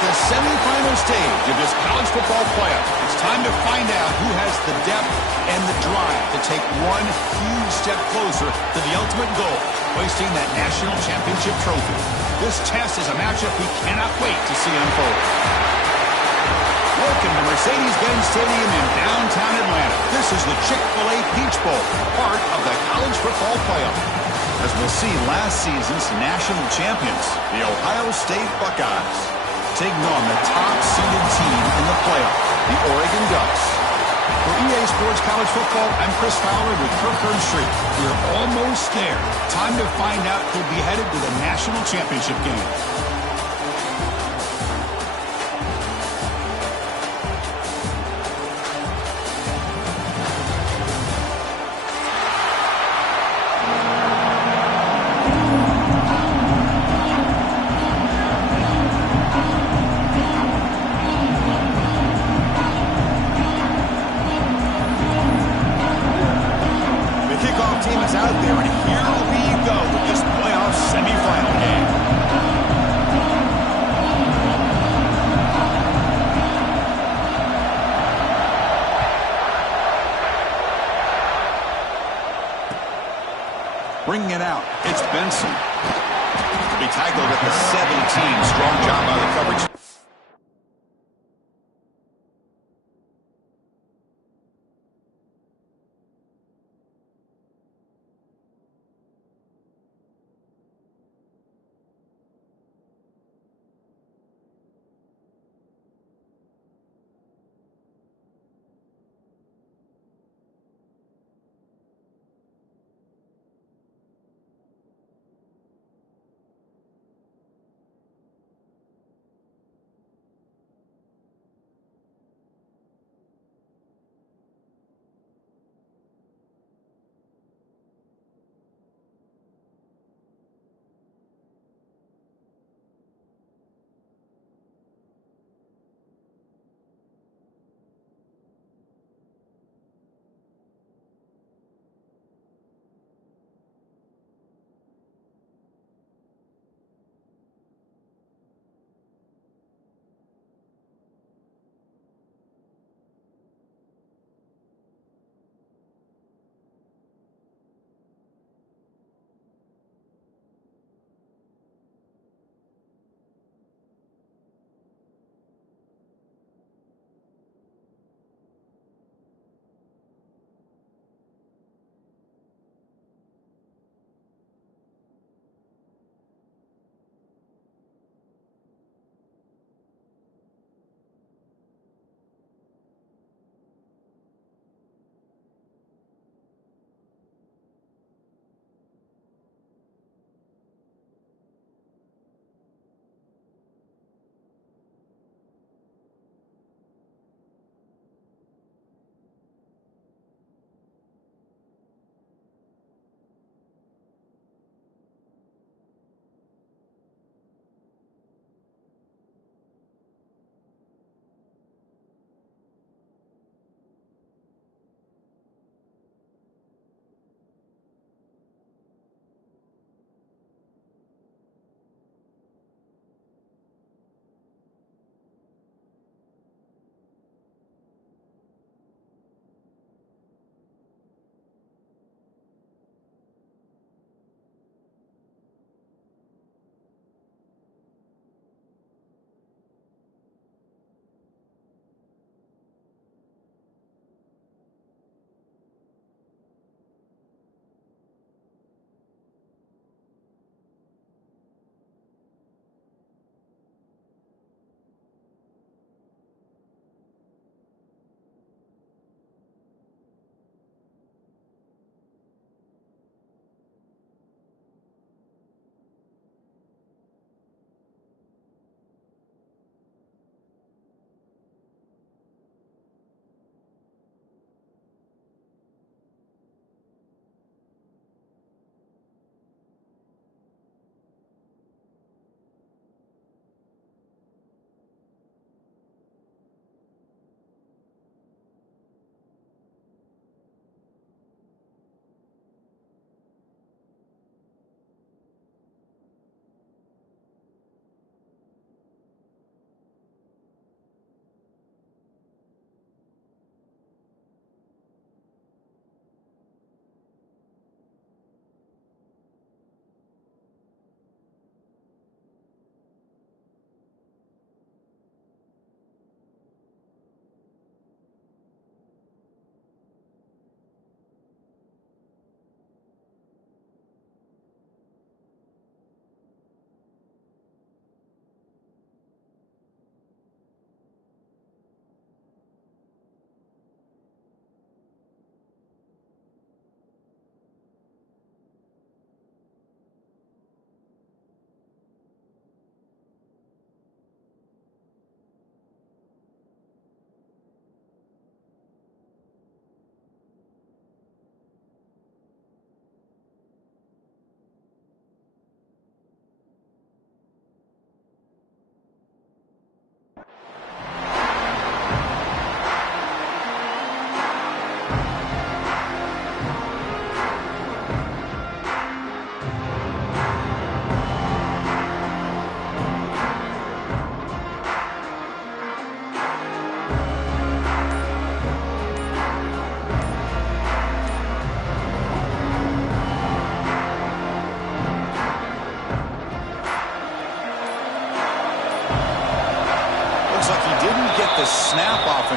the semifinal stage of this college football playoff. It's time to find out who has the depth and the drive to take one huge step closer to the ultimate goal, hoisting that national championship trophy. This test is a matchup we cannot wait to see unfold. Welcome to Mercedes-Benz Stadium in downtown Atlanta. This is the Chick-fil-A Peach Bowl, part of the college football playoff. As we'll see, last season's national champions, the Ohio State Buckeyes, taking on the top-seeded team in the playoff, the Oregon Ducks. For EA Sports College Football, I'm Chris Fowler with Kirk Herbstreit. We're almost there. Time to find out who'll be headed to the national championship game. Bringing it out, it's Benson. To be tackled at the 17. Strong job by the coverage.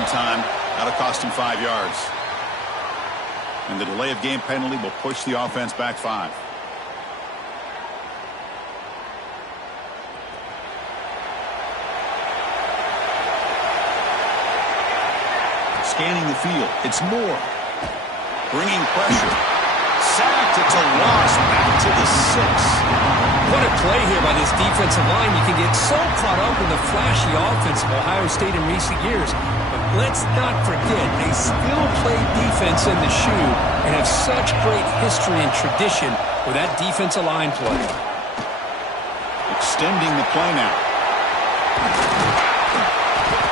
one time. That'll cost him 5 yards. And the delay of game penalty will push the offense back 5. Scanning the field. It's Moore. Bringing pressure. Sacked. It's a loss. Back to the 6. What a play here by this defensive line. You can get so caught up in the flashy offense of Ohio State in recent years. But let's not forget, they still play defense in the shoe and have such great history and tradition with that defensive line play. Extending the play now.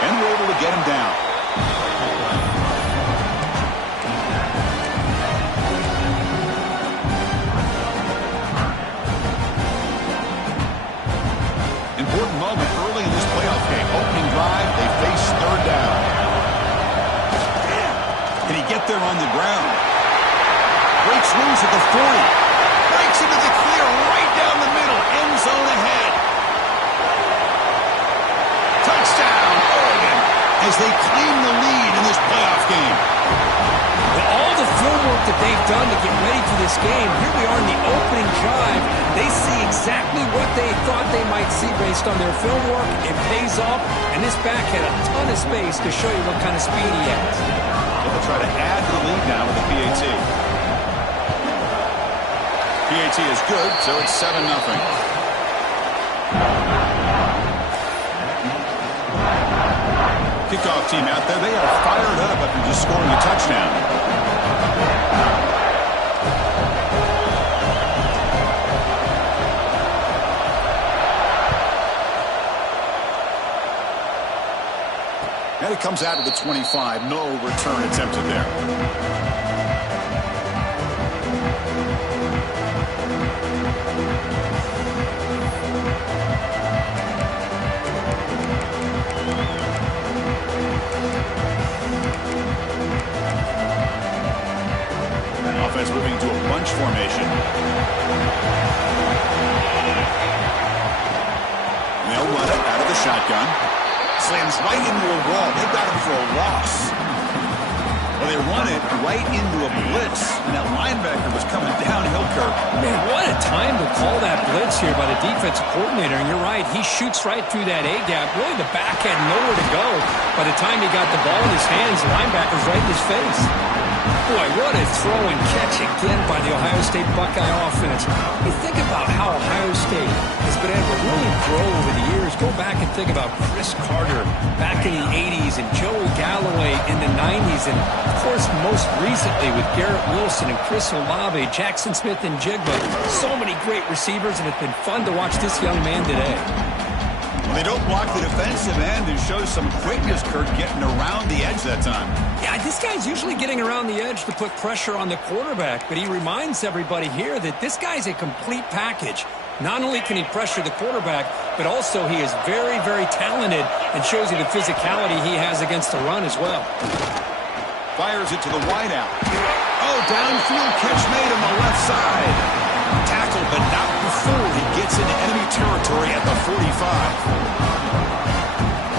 And we're able to get him down. Important moment early in this playoff game. Opening drive, they face third down. Can he get there on the ground? Breaks loose at the 40. Breaks into the clear right down the middle. End zone ahead. Touchdown, Oregon, as they claim the lead in this playoff game. With all the film work that they've done to get ready for this game, here we are in the opening drive. They see exactly what they thought they might see based on their film work. It pays off, and this back had a ton of space to show you what kind of speed he has. They'll try to add to the lead now with the PAT. PAT is good, so it's 7-0. Kickoff team out there. They are fired up after just scoring a touchdown. And it comes out of the 25. No return attempted there. Offense moving to a bunch formation. They'll run it out of the shotgun. Slams right into a wall. They got him for a loss. Well, they run it right into a blitz, and that linebacker was coming downhill, Kirk. Man, what a time to call that blitz here by the defensive coordinator. And you're right, he shoots right through that A-gap. Really, the back had nowhere to go. By the time he got the ball in his hands, the linebacker's right in his face. Boy, what a throw and catch again by the Ohio State Buckeye offense. You think about how Ohio State has been able to really grow over the years. Go back and think about Chris Carter back in the 80s and Joey Galloway in the 90s. And, of course, most recently with Garrett Wilson and Chris Olave, Jackson Smith and Jigba. So many great receivers, and it's been fun to watch this young man today. They don't block the defensive end and shows some quickness, Kirk, getting around the edge that time. Yeah, this guy's usually getting around the edge to put pressure on the quarterback, but he reminds everybody here that this guy's a complete package. Not only can he pressure the quarterback, but also he is very, very talented and shows you the physicality he has against the run as well. Fires it to the wideout. Oh, downfield catch made on the left side. Tackle, but not before he gets into enemy territory at the 45.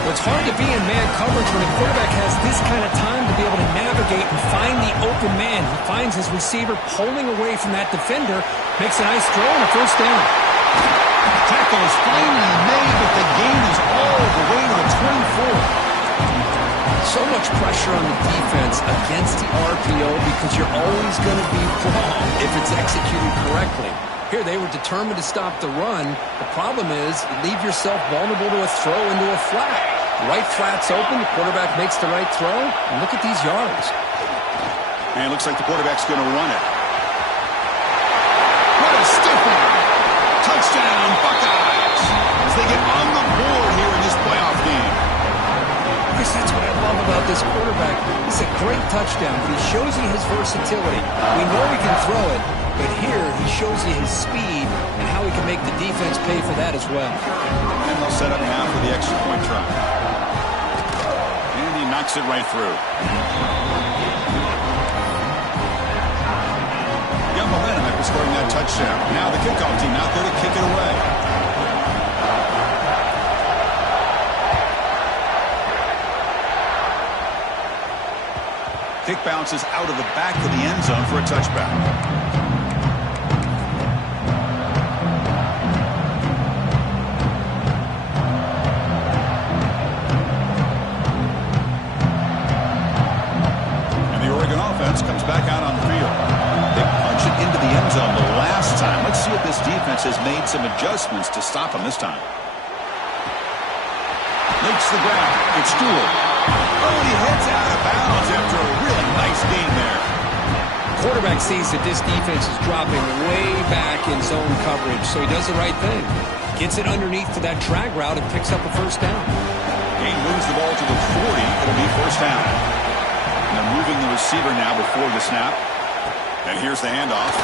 Well, it's hard to be in man coverage when a quarterback has this kind of time to be able to navigate and find the open man. He finds his receiver pulling away from that defender, makes a nice throw and a first down. Tackle is finally made, but the gain is all the way to the 24. So much pressure on the defense against the RPO because you're always going to be wrong if it's executed correctly. Here, they were determined to stop the run. The problem is you leave yourself vulnerable to a throw into a flat. The right flat's open. The quarterback makes the right throw. And look at these yards. And it looks like the quarterback's going to run it. What a stiffer! Touchdown, Buckeyes! As they get on the board here in this playoff game. Chris, that's what I love about this quarterback. It's a great touchdown. He shows you his versatility. We know he can throw it, but here he shows you his speed and how he can make the defense pay for that as well. And they'll set up now for the extra point try. And he knocks it right through. Young momentum after scoring that touchdown. Now the kickoff team out there to kick it away. kick bounces out of the back of the end zone for a touchback. Comes back out on the field. They punch it into the end zone the last time. Let's see if this defense has made some adjustments to stop him this time. Makes the grab. It's Stewart. Oh, and he heads out of bounds after a really nice gain there. Quarterback sees that this defense is dropping way back in zone coverage, so he does the right thing. Gets it underneath to that drag route and picks up a first down. Gain moves the ball to the 40. It'll be first down. And they're moving the receiver now before the snap. And here's the handoff.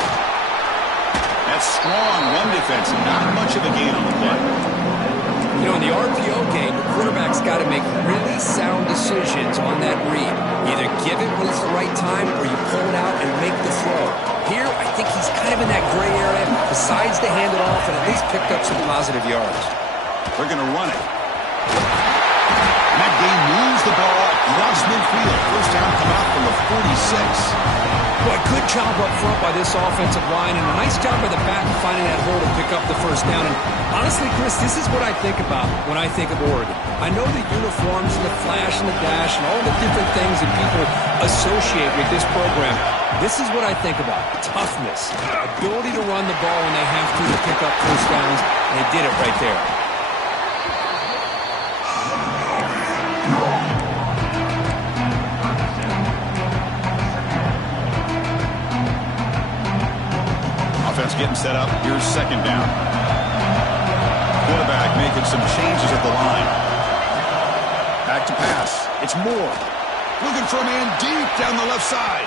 That's strong run defense. Not much of a gain on the play. You know, in the RPO game, the quarterback's got to make really sound decisions on that read. Either give it when it's the right time or you pull it out and make the throw. Here, I think he's kind of in that gray area, decides to hand it off and at least picked up some positive yards. They're going to run it. And that game moves the ball across midfield. First down come out from the 46. Boy, good job up front by this offensive line, and a nice job by the back finding that hole to pick up the first down. And honestly, Chris, this is what I think about when I think of Oregon. I know the uniforms and the flash and the dash and all the different things that people associate with this program. This is what I think about. Toughness, ability to run the ball when they have to pick up first downs, and they did it right there. Getting set up. Here's second down. Quarterback making some changes at the line. Back to pass. It's Moore. Looking for a man deep down the left side.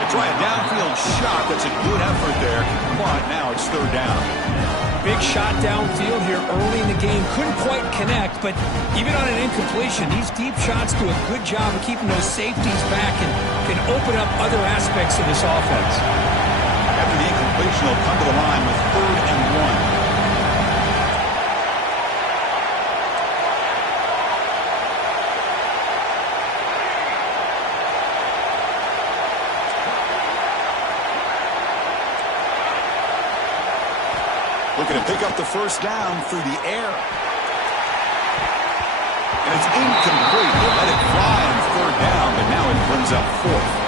They try a downfield shot. That's a good effort there. But now it's third down. Big shot downfield here early in the game. Couldn't quite connect, but even on an incompletion, these deep shots do a good job of keeping those safeties back and can open up other aspects of this offense. After the incompletion, they'll come to the line with 3rd and 1. Looking to pick up the first down through the air. And it's incomplete. They let it fly on 3rd down, but now it brings up 4th.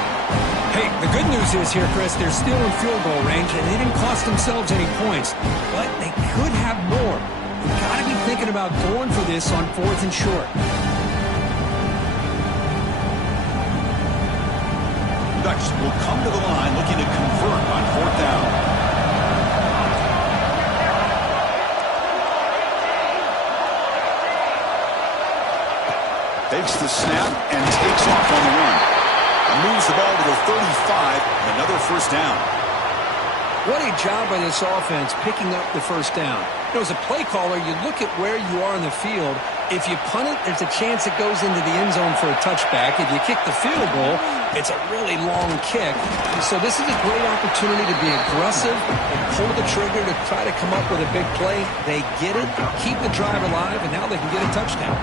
Hey, the good news is here, Chris, they're still in field goal range, and they didn't cost themselves any points. But they could have more. You've got to be thinking about going for this on 4th and short. Ducks will come to the line looking to convert on 4th down. Takes the snap and takes off on the run. Moves the ball to the 35, another first down. What a job by this offense picking up the first down. You know, as a play caller, you look at where you are in the field. If you punt it, there's a chance it goes into the end zone for a touchback. If you kick the field goal, it's a really long kick. So this is a great opportunity to be aggressive and pull the trigger to try to come up with a big play. They get it, keep the drive alive, and now they can get a touchdown.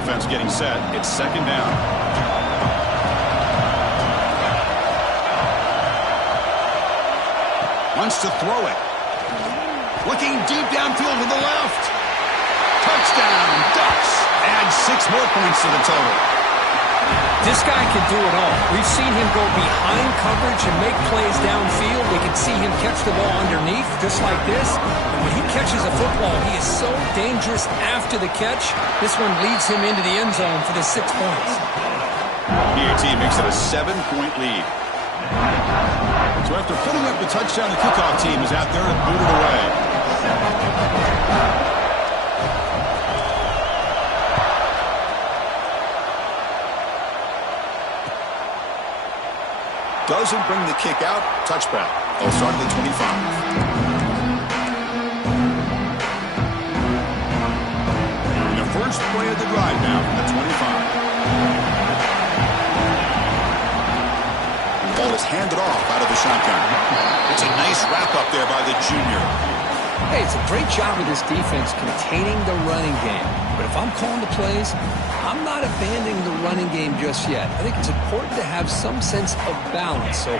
Offense getting set. It's second down. Wants to throw it. Looking deep downfield to the left. Touchdown, Ducks. Add 6 more points to the total. This guy can do it all. We've seen him go behind coverage and make plays downfield. We can see him catch the ball underneath, just like this. And when he catches a football, he is so dangerous after the catch. This one leads him into the end zone for the 6 points. PAT makes it a 7-point lead. So after putting up the touchdown, the kickoff team is out there to boot it away. Doesn't bring the kick out. Touchback. They'll start at the 25. And the first play of the drive now from the 25. The ball is handed off out of the shotgun. It's a nice wrap up there by the junior. Hey, it's a great job of this defense containing the running game. But if I'm calling the plays, I'm not abandoning the running game just yet. I think it's important to have some sense of balance. So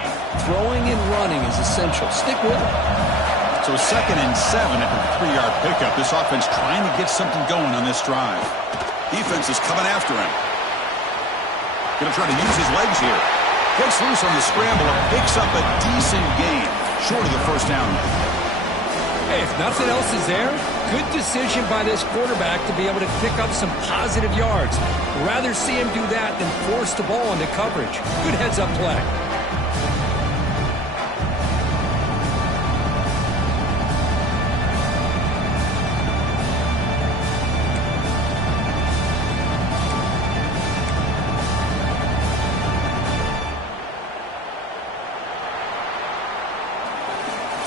throwing and running is essential. Stick with it. So a 2nd and 7 after the 3-yard pickup. This offense trying to get something going on this drive. Defense is coming after him. Going to try to use his legs here. Gets loose on the scramble and picks up a decent gain. Short of the first down. Hey, if nothing else is there, good decision by this quarterback to be able to pick up some positive yards. Rather see him do that than force the ball into coverage. Good heads-up play.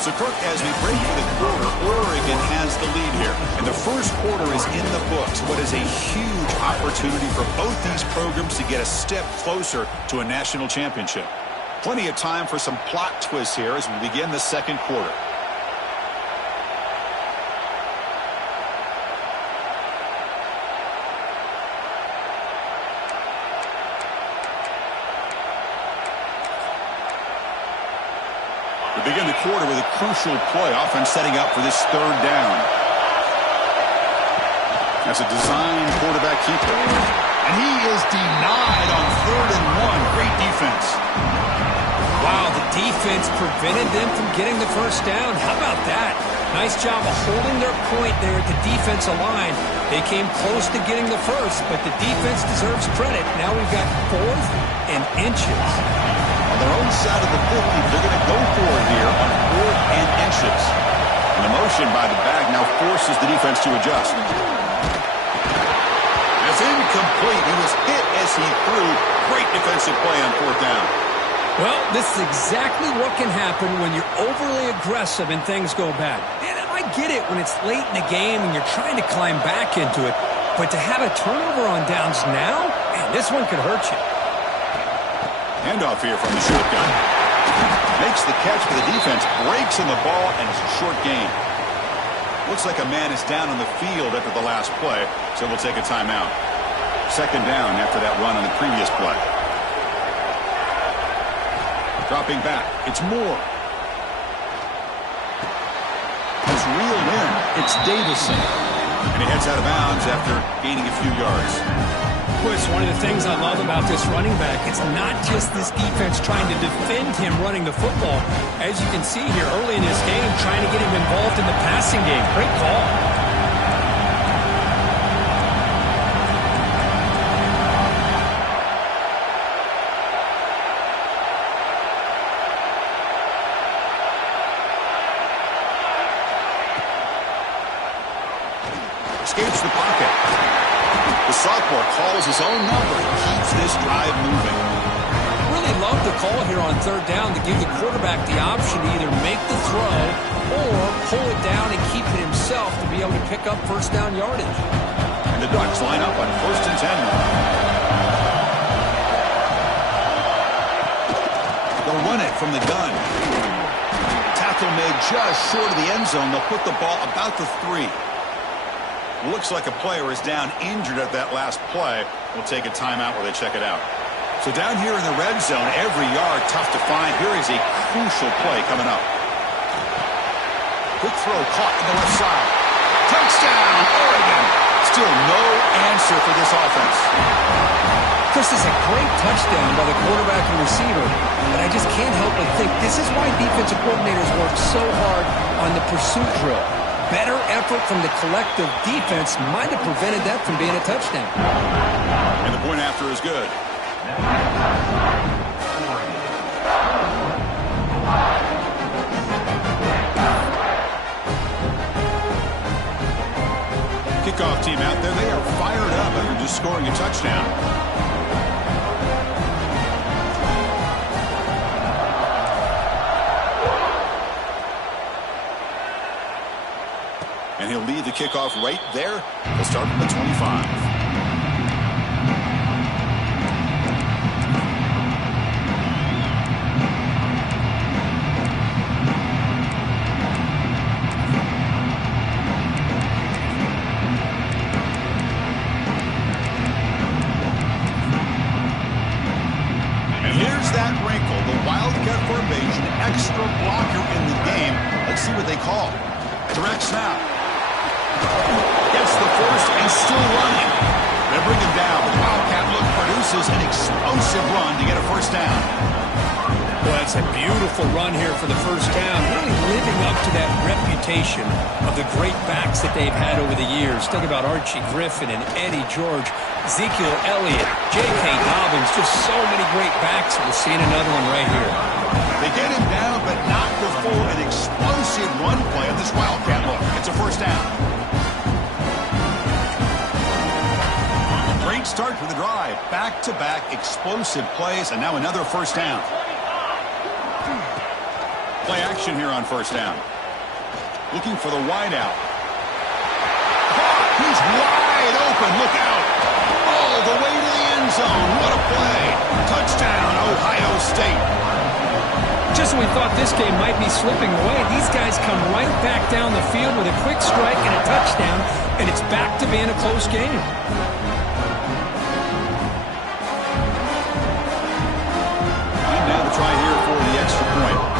So, Kirk, as we break for the quarter, Oregon has the lead here. And the first quarter is in the books. What is a huge opportunity for both these programs to get a step closer to a national championship. Plenty of time for some plot twists here as we begin the second quarter. Begin the quarter with a crucial play. Offense setting up for this 3rd down. That's a design quarterback keeper. And he is denied on 3rd and 1. Great defense. Wow, the defense prevented them from getting the first down. How about that? Nice job of holding their point there at the defensive line. They came close to getting the first, but the defense deserves credit. Now we've got 4th and inches. On their own side of the 50, they're going to go for it here on 4th and inches. And the motion by the back now forces the defense to adjust. That's incomplete. He was hit as he threw. Great defensive play on 4th down. Well, this is exactly what can happen when you're overly aggressive and things go bad. And I get it when it's late in the game and you're trying to climb back into it. But to have a turnover on downs now, man, this one could hurt you. Handoff here from the shotgun. Makes the catch for the defense, breaks in the ball, and it's a short gain. Looks like a man is down on the field after the last play, so we'll take a timeout. 2nd down after that run on the previous play. Dropping back, it's Moore. He's reeled in. It's Davison. And he heads out of bounds after gaining a few yards. Chris, one of the things I love about this running back, it's not just this defense trying to defend him running the football. As you can see here early in this game, trying to get him involved in the passing game. Great call. Escapes the pocket. The sophomore calls his own number and keeps this drive moving. Really love the call here on 3rd down to give the quarterback the option to either make the throw or pull it down and keep it himself to be able to pick up first down yardage. And the Ducks line up on 1st and 10. They'll run it from the gun. Tackle made just short of the end zone. They'll put the ball about the 3. Looks like a player is down injured at that last play. We'll take a timeout while they check it out. So down here in the red zone, every yard tough to find. Here is a crucial play coming up. Quick throw caught on the left side. Touchdown, Oregon. Still no answer for this offense. This is a great touchdown by the quarterback and receiver, but I just can't help but think this is why defensive coordinators work so hard on the pursuit drill. Better effort from the collective defense might have prevented that from being a touchdown. And the point after is good. Kickoff team out there, they are fired up after just scoring a touchdown. And he'll lead the kickoff right there. He'll start from the 25. extra blocker in the game. Let's see what they call. Direct snap. Gets the first and still running. They bring him down. The Wildcat look produces an explosive run to get a first down. Well, that's a beautiful run here for the first down. Really living up to that reputation of the great backs that they've had over the years. Think about Archie Griffin and Eddie George, Ezekiel Elliott, J.K. Dobbins. Just so many great backs. We're seeing another one right here. They get him down, but not before an explosive run play of this Wildcat look. It's a first down. Great start for the drive. Back-to-back explosive plays, and now another first down. Play action here on first down. Looking for the wideout. He's wide open. Look out. All the way to the end zone. What a play. Touchdown, Ohio State. Just when we thought this game might be slipping away, these guys come right back down the field with a quick strike and a touchdown, and it's back to being a close game. And now the try here for the extra point.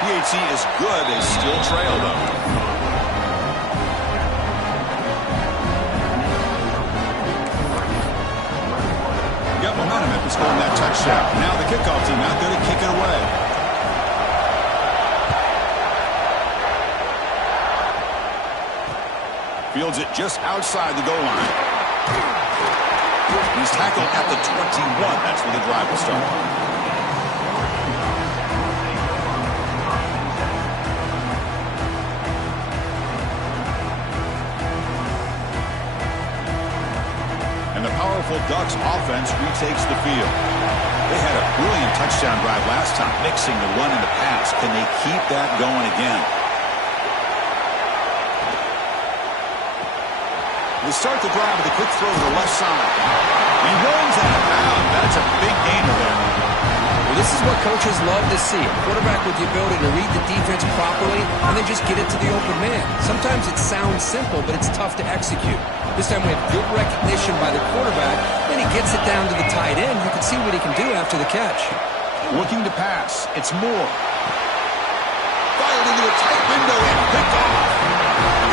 PAT is good. They still trail, though. Got momentum after scoring that touchdown. Now the kickoff team out there to kick it away. Fields it just outside the goal line. He's tackled at the 21. That's where the drive will start. And the powerful Ducks offense retakes the field. They had a brilliant touchdown drive last time, mixing the run and the pass. Can they keep that going again? They start the drive with a quick throw to the left side. He runs out of bounds. That's a big gainer there. Well, this is what coaches love to see. A quarterback with the ability to read the defense properly and then just get it to the open man. Sometimes it sounds simple, but it's tough to execute. This time we have good recognition by the quarterback. Then he gets it down to the tight end. You can see what he can do after the catch. Looking to pass. It's Moore. Fired into a tight window and picked off.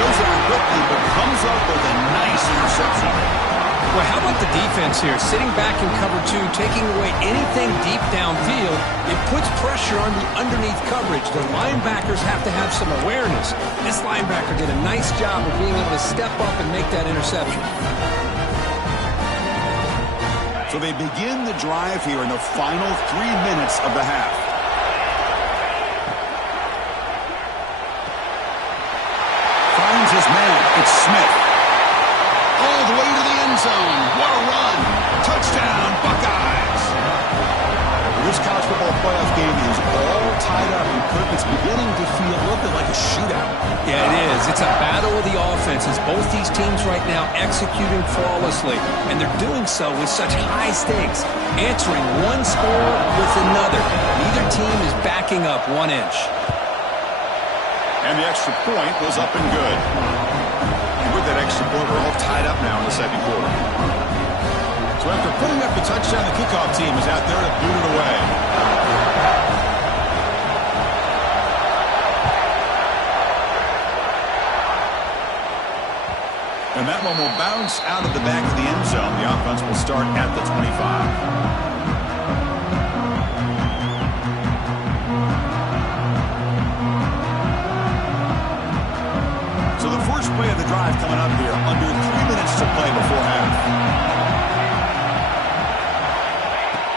Goes down quickly, but comes up with a nice interception. Well, how about the defense here? Sitting back in cover two, taking away anything deep downfield. It puts pressure on the underneath coverage. The linebackers have to have some awareness. This linebacker did a nice job of being able to step up and make that interception. So they begin the drive here in the final 3 minutes of the half. Finds his man. It's Smith. All the way to the end zone. What a run. Touchdown, Buckeyes. This college football playoff game is all tied up. And Kirk, it's beginning to feel a little bit like a shootout. Yeah, it is. It's a battle of the offenses. Both these teams right now executing flawlessly. And they're doing so with such high stakes. Answering one score with another. Neither team is backing up 1 inch. And the extra point was up and good. And with that extra point, we're all tied up now in the second quarter. So after putting up the touchdown, the kickoff team is out there to boot it away. And that one will bounce out of the back of the end zone. The offense will start at the 25. So the first play of the drive coming up here, under 3 minutes to play before half.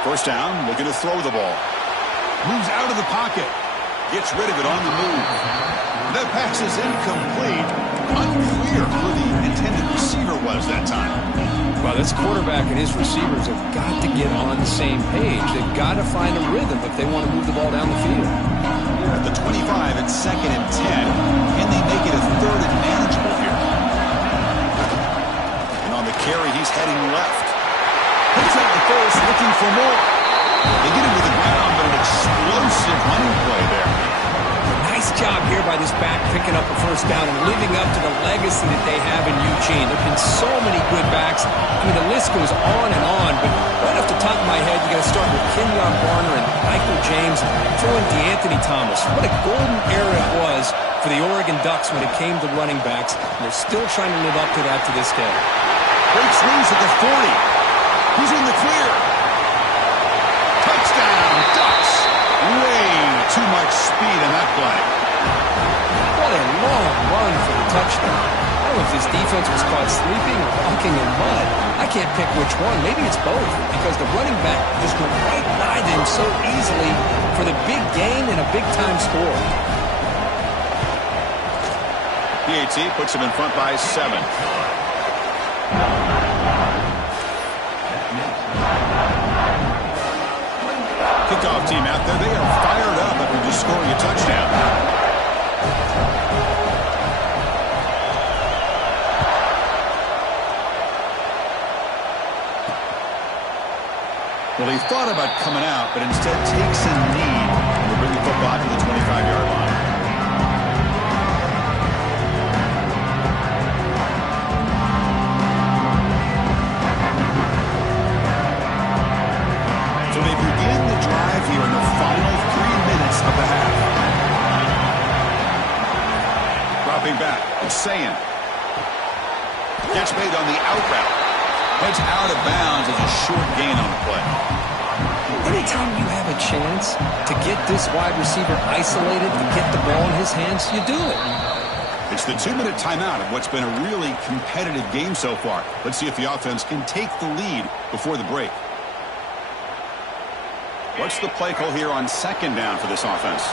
First down, looking to throw the ball. Moves out of the pocket. Gets rid of it on the move. That pass is incomplete. Unclear who the intended receiver was that time. Well, this quarterback and his receivers have got to get on the same page. They've got to find a rhythm if they want to move the ball down the field. At the 25, it's 2nd and 10. Can they make it a 3rd and manageable here? And on the carry, he's heading left. Picks up the first, looking for more. They get him to the ground, but an explosive running play there. Nice job here by this back picking up a first down and living up to the legacy that they have in Eugene. There have been so many good backs. I mean, the list goes on and on, but right off the top of my head, you got to start with Kenyon Barner and Michael James, throw in DeAnthony Thomas. What a golden era it was for the Oregon Ducks when it came to running backs, and they're still trying to live up to that to this day. Breaks loose at the 40. He's in the clear. Touchdown, Ducks. Way too much speed in that play. What a long run for the touchdown. I don't know if this defense was caught sleeping or walking in mud. I can't pick which one. Maybe it's both, because the running back just went right by them so easily for the big gain and a big-time score. PAT puts him in front by 7. Kickoff team out there. They are fired up after just scoring a touchdown. Well, he thought about coming out, but instead takes a knee and will bring the football to the 25-yard line. So they begin the drive here in the final 3 minutes of the half. Dropping back, Sayin. Gets made on the out route. Heads out of bounds as a short gain on the play. Anytime you have a chance to get this wide receiver isolated, to get the ball in his hands, you do it. It's the 2-minute timeout of what's been a really competitive game so far. Let's see if the offense can take the lead before the break. What's the play call here on second down for this offense?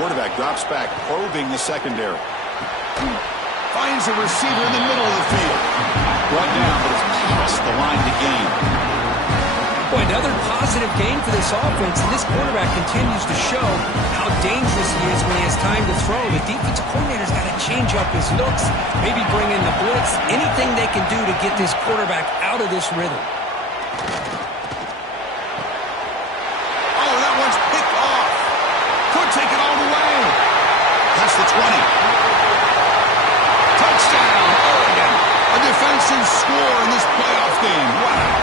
Quarterback drops back, probing the secondary. Finds a receiver in the middle of the field. Brought down, but it's past the line to gain. Boy, another positive game for this offense, and this quarterback continues to show how dangerous he is when he has time to throw. The defensive coordinator's got to change up his looks, maybe bring in the blitz, anything they can do to get this quarterback out of this rhythm. Oh, that one's picked off. Could take it all the way. That's the 20. Touchdown, Oregon. A defensive score in this playoff game. Wow.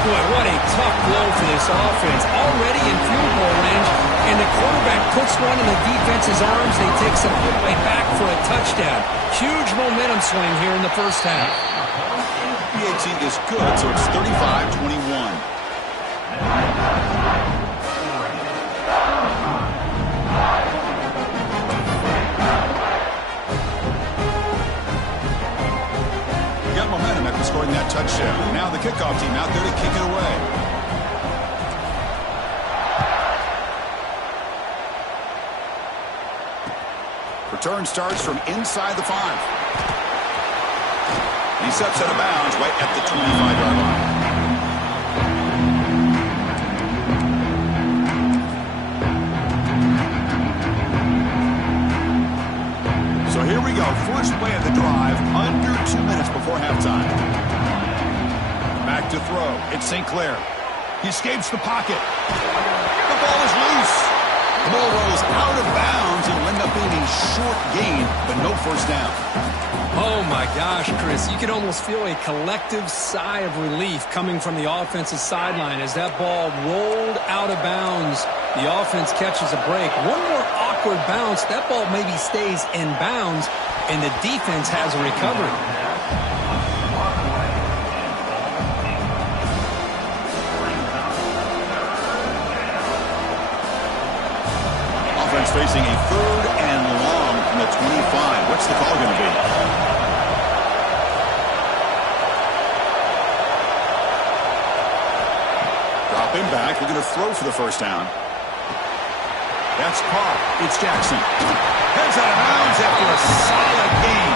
Boy, what a tough blow for this offense. Already in field goal range, and the quarterback puts one in the defense's arms. They take some way back for a touchdown. Huge momentum swing here in the first half. PAT is good, so it's 35-21. Momentum after scoring that touchdown. Now the kickoff team out there to kick it away. Return starts from inside the 5. He steps out of bounds right at the 25-yard line. So here we go. First play of the drive, under 2 minutes before halftime. Back to throw. It's St. Clair. He escapes the pocket. The ball is loose. The ball rolls out of bounds and will end up being a short gain, but no first down. Oh, my gosh, Chris. You can almost feel a collective sigh of relief coming from the offensive sideline as that ball rolled out of bounds. The offense catches a break. One more awkward bounce. That ball maybe stays in bounds, and the defense has a recovery. Offense facing a 3rd and long from the 25. What's the call going to be? Dropping back. They're going to throw for the first down. That's Carr. It's Jackson. Heads out of bounds after a solid gain.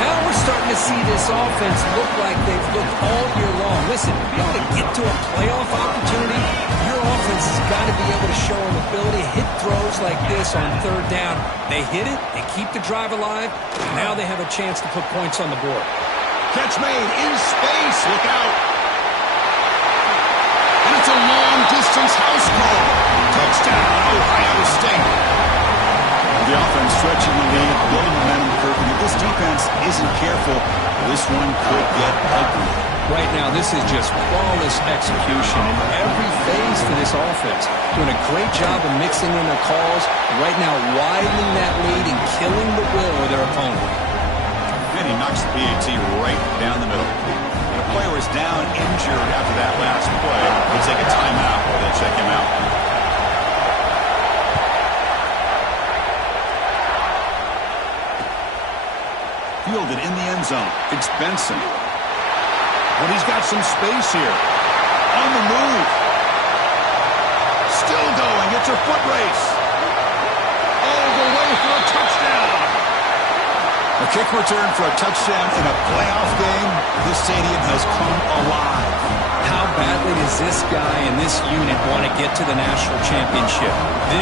Now we're starting to see this offense look like they've looked all year long. Listen, to be able to get to a playoff opportunity, your offense has got to be able to show an ability to hit throws like this on 3rd down. They hit it, they keep the drive alive, now they have a chance to put points on the board. Catch made in space. Look out. And it's a long-distance house call. Touchdown, Ohio State. The offense stretching the lead, building momentum curve. And if this defense isn't careful, this one could get ugly. Right now, this is just flawless execution in every phase for this offense. Doing a great job of mixing in their calls. Right now, widening that lead and killing the will of their opponent. And he knocks the PAT right down the middle. And a player is down injured after that last play. He'll take a timeout while they check him out. Fielded in the end zone. It's Benson. But he's got some space here. On the move. Still going. It's a foot race. All the way for a touchdown. A kick return for a touchdown in a playoff game. This stadium has come alive. How badly does this guy and this unit want to get to the national championship?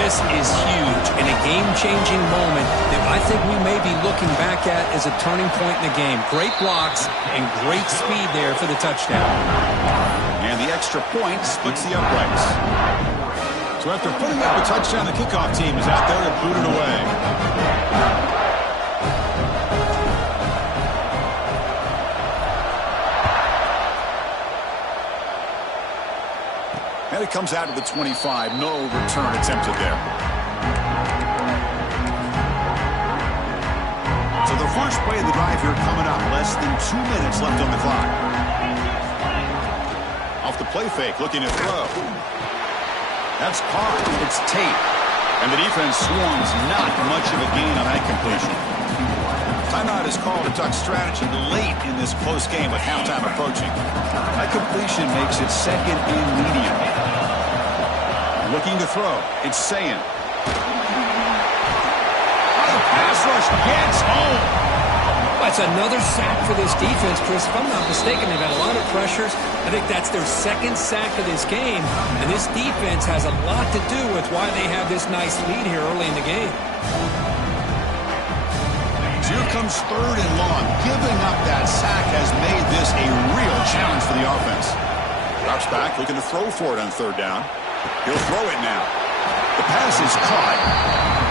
This is huge and a game-changing moment that I think we may be looking back at as a turning point in the game. Great blocks and great speed there for the touchdown. And the extra point splits the uprights. So after putting up a touchdown, the kickoff team is out there to boot it away. And it comes out to the 25. No return attempted there. So the first play of the drive here coming up. Less than 2 minutes left on the clock. Off the play fake, looking to throw. That's caught. It's Tate. And the defense swarms. Not much of a gain on that completion. Timeout is called to talk strategy late in this close game with halftime approaching. That completion makes it second and medium. Looking to throw. It's Sayin. The pass rush gets home. That's another sack for this defense, Chris. If I'm not mistaken, they've had a lot of pressures. I think that's their second sack of this game. And this defense has a lot to do with why they have this nice lead here early in the game. Here comes third and long. Giving up that sack has made this a real challenge for the offense. Drops back, looking to throw for it on third down. He'll throw it now. The pass is caught.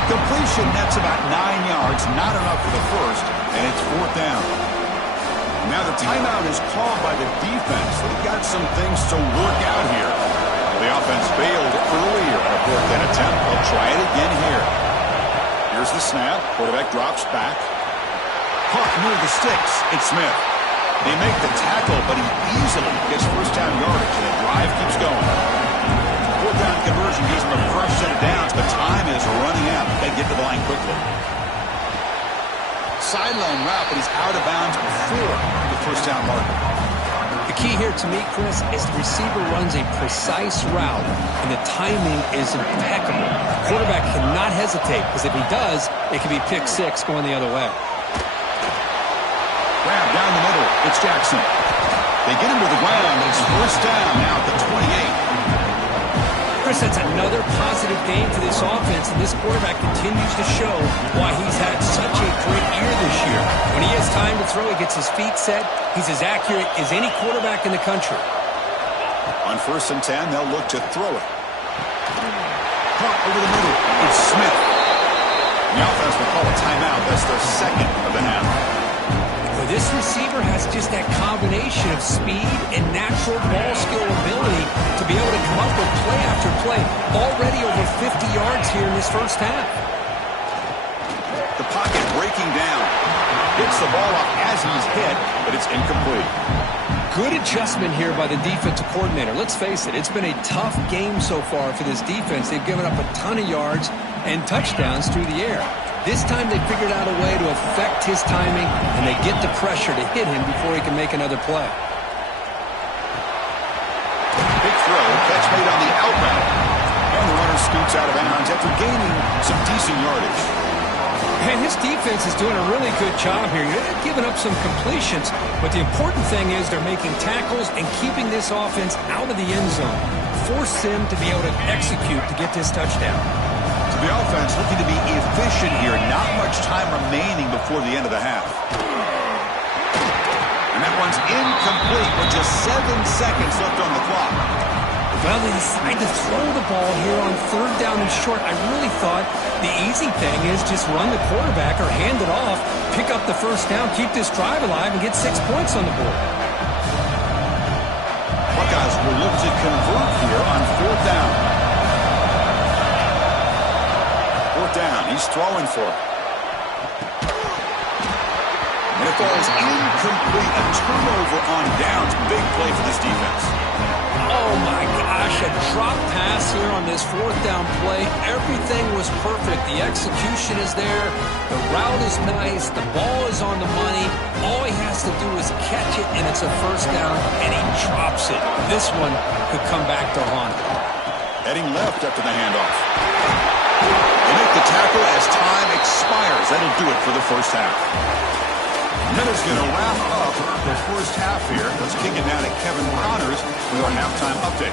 Completion nets about 9 yards. Not enough for the first, and it's fourth down. Now the timeout is called by the defense. They've got some things to work out here. The offense failed earlier on a fourth down attempt. They'll try it again here. Here's the snap. Quarterback drops back. Hawk near the sticks. It's Smith. They make the tackle, but he easily gets first down yardage, and the drive keeps going. Fourth down conversion gives them a fresh set of downs, but time is running out. They get to the line quickly. Sideline route, but he's out of bounds before the first down marker. The key here to me, Chris, is the receiver runs a precise route, and the timing is impeccable. The quarterback cannot hesitate, because if he does, it could be pick six going the other way. Grab down the middle. It's Jackson. They get him to the ground. It's first down now at the 28. Chris, that's another positive game for this offense, and this quarterback continues to show why he's had such a great year this year. When he has time to throw, he gets his feet set. He's as accurate as any quarterback in the country. On first and 10, they'll look to throw it. Caught over the middle. It's Smith. The offense will call a timeout. That's their second of the half. Well, this receiver has just that combination of speed and natural ball skill ability to be able to come up with play after play. Already over 50 yards here in this first half. The pocket breaking down. Gets the ball up as he's hit, but it's incomplete. Good adjustment here by the defensive coordinator. Let's face it, it's been a tough game so far for this defense. They've given up a ton of yards and touchdowns through the air. This time they figured out a way to affect his timing, and they get the pressure to hit him before he can make another play. Big throw, catch made on the out route. And the runner scoots out of bounds after gaining some decent yardage. And his defense is doing a really good job here. They're giving up some completions, but the important thing is they're making tackles and keeping this offense out of the end zone. Force him to be able to execute to get this touchdown. The offense looking to be efficient here. Not much time remaining before the end of the half. And that one's incomplete with just 7 seconds left on the clock. Well, they decide to throw the ball here on third down and short. I really thought the easy thing is just run the quarterback or hand it off, pick up the first down, keep this drive alive, and get 6 points on the board. he's throwing for. And it falls incomplete. A turnover on downs. Big play for this defense. Oh, my gosh, a drop pass here on this fourth down play. Everything was perfect. The execution is there. The route is nice. The ball is on the money. All he has to do is catch it, and it's a first down, and he drops it. This one could come back to haunt him. Heading left after the handoff. They make the tackle as time expires. That'll do it for the first half. And that is going to wrap up the first half here. Let's kick it down to Kevin Connors with our halftime update.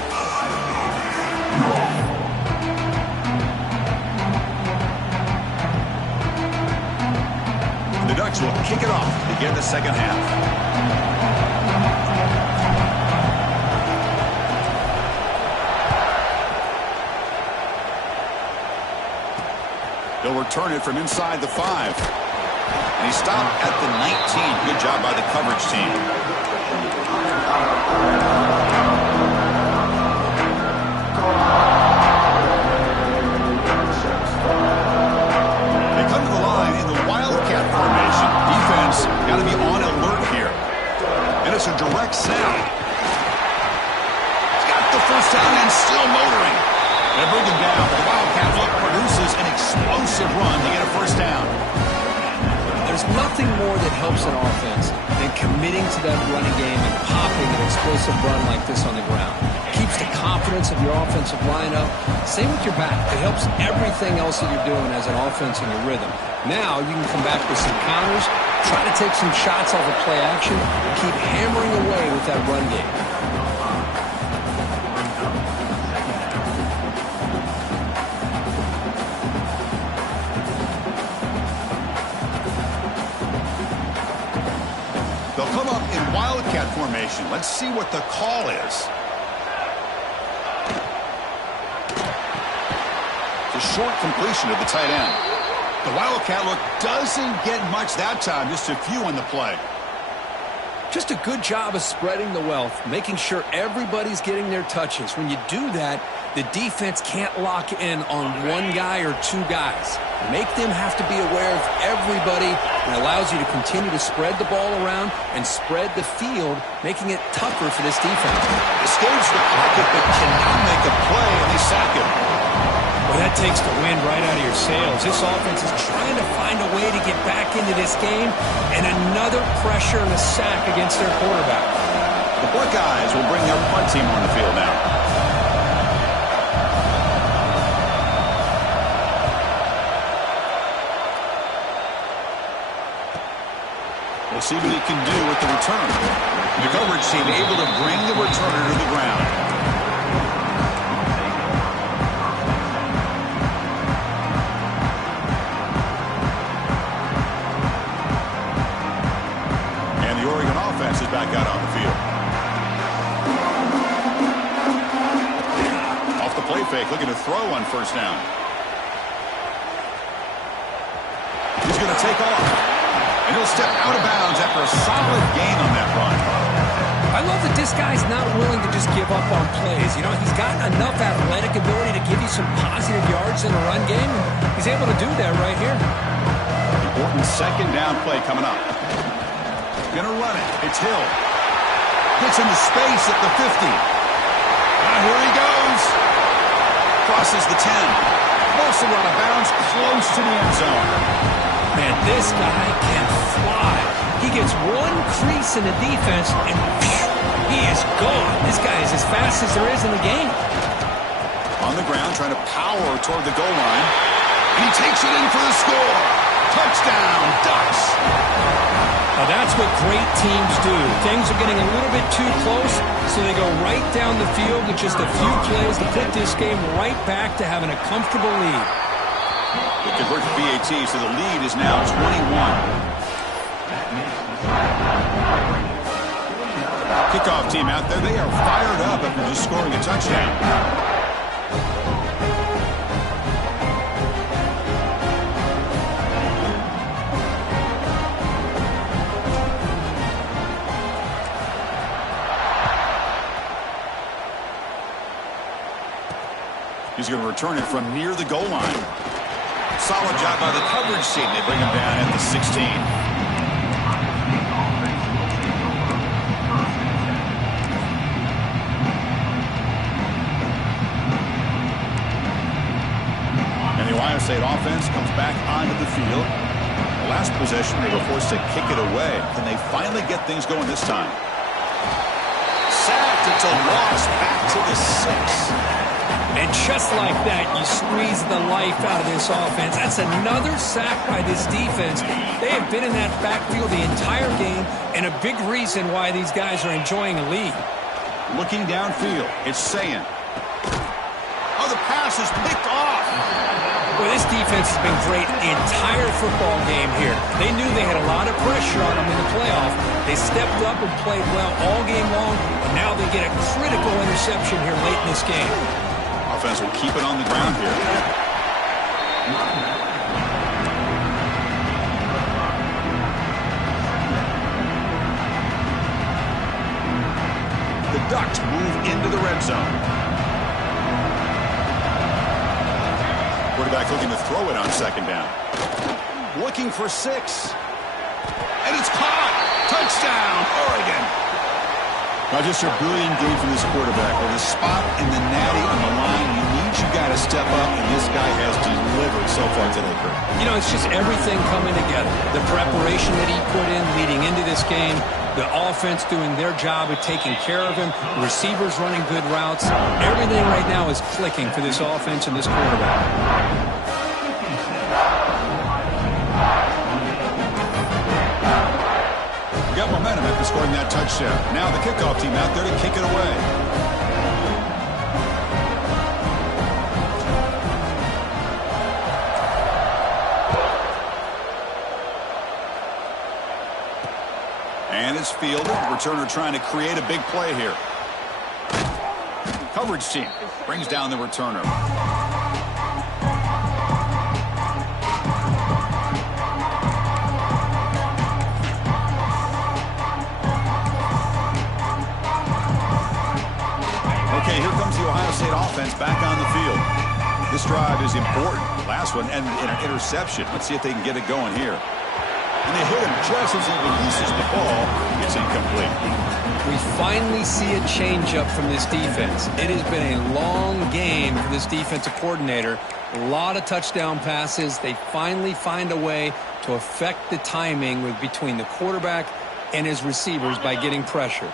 The Ducks will kick it off to begin the second half. They'll return it from inside the 5. And he stopped at the 19. Good job by the coverage team. They come to the line in the Wildcat formation. Defense got to be on alert here. And it's a direct snap. He's got the first down and still motoring. They bring him down. The Wildcat look produces an explosive run to get a first down. There's nothing more that helps an offense than committing to that running game and popping an explosive run like this on the ground. Keeps the confidence of your offensive lineup. Same with your back. It helps everything else that you're doing as an offense in your rhythm. Now you can come back with some counters, try to take some shots off of play action, and keep hammering away with that run game. They'll come up in Wildcat formation. Let's see what the call is. It's a short completion of the tight end. The Wildcat look doesn't get much that time, just a few on the play. Just a good job of spreading the wealth, making sure everybody's getting their touches. When you do that, the defense can't lock in on one guy or two guys. Make them have to be aware of everybody. It allows you to continue to spread the ball around and spread the field, making it tougher for this defense. Escapes the pocket, but cannot make a play, and they sack him. Well, that takes the wind right out of your sails. This offense is trying to find a way to get back into this game, and another pressure and a sack against their quarterback. The Buckeyes will bring their punt team on the field now. We'll see what he can do with the return. The coverage team able to bring the returner to the ground. And the Oregon offense is back out on the field. Off the play fake, looking to throw on first down. He's going to take off. And he'll step out of bounds after a solid gain on that run. I love that this guy's not willing to just give up on plays. You know, he's got enough athletic ability to give you some positive yards in the run game. He's able to do that right here. Important second down play coming up. Gonna run it. It's Hill. Gets into space at the 50. Here he goes. Crosses the 10. Forced to run out of bounds close to the end zone. Man, this guy can fly. He gets one crease in the defense, and he is gone. This guy is as fast as there is in the game. On the ground, trying to power toward the goal line. And he takes it in for the score. Touchdown, Ducks. Now that's what great teams do. Things are getting a little bit too close, so they go right down the field with just a few plays to put this game right back to having a comfortable lead. They convert to BAT, so the lead is now 21. Kickoff team out there, they are fired up after just scoring a touchdown. He's going to return it from near the goal line. Solid job by the coverage team. They bring him down at the 16. And the Ohio State offense comes back onto the field. The last possession, they were forced to kick it away. Can they finally get things going this time? Sacked. It's a loss back to the 6. And just like that, you squeeze the life out of this offense. That's another sack by this defense. They have been in that backfield the entire game, and a big reason why these guys are enjoying a lead. Looking downfield, it's Sayin. Oh, the pass is picked off. Well, this defense has been great the entire football game here. They knew they had a lot of pressure on them in the playoff. They stepped up and played well all game long, and now they get a critical interception here late in this game. Offense will keep it on the ground here. The Ducks move into the red zone. Quarterback looking to throw it on second down. Looking for 6. And it's caught. Touchdown, Oregon. Now just a brilliant game from this quarterback. With a spot and the natty on the line, you got to step up, and this guy has delivered so far today, Kurt. You know, it's just everything coming together. The preparation that he put in leading into this game, the offense doing their job of taking care of him, the receivers running good routes. Everything right now is clicking for this offense and this quarterback. Got momentum after scoring that touchdown. Now the kickoff team out there to kick it away. And it's fielded. Returner trying to create a big play here. Coverage team brings down the returner. Okay, here comes the Ohio State offense back on the field. This drive is important. Last one ended in an interception. Let's see if they can get it going here. And they hit him just as he releases the ball. It's incomplete. We finally see a changeup from this defense. It has been a long game for this defensive coordinator. A lot of touchdown passes. They finally find a way to affect the timing between the quarterback and his receivers by getting pressure.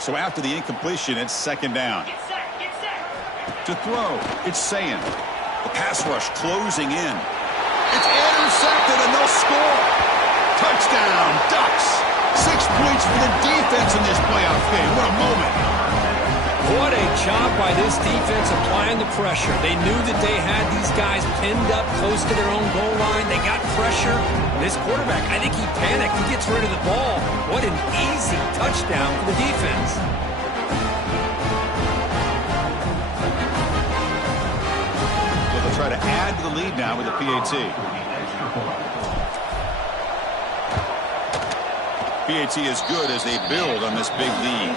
So after the incompletion, it's second down. To throw, it's Sayin. The pass rush closing in. It's intercepted, and they'll score. Touchdown, Ducks. 6 points for the defense in this playoff game. What a moment. What a job by this defense applying the pressure. They knew that they had these guys pinned up close to their own goal line. They got pressure. This quarterback, I think he panicked. He gets rid of the ball. What an easy touchdown for the defense. So they'll try to add to the lead now with the PAT. PAT is good as they build on this big lead.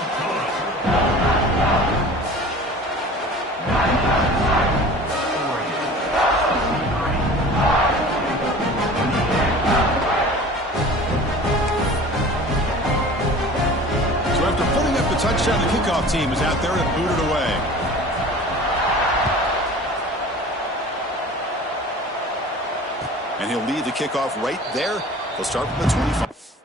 So after putting up the touchdown, the kickoff team is out there to boot it away. And he'll lead the kickoff right there. He'll start from the 25.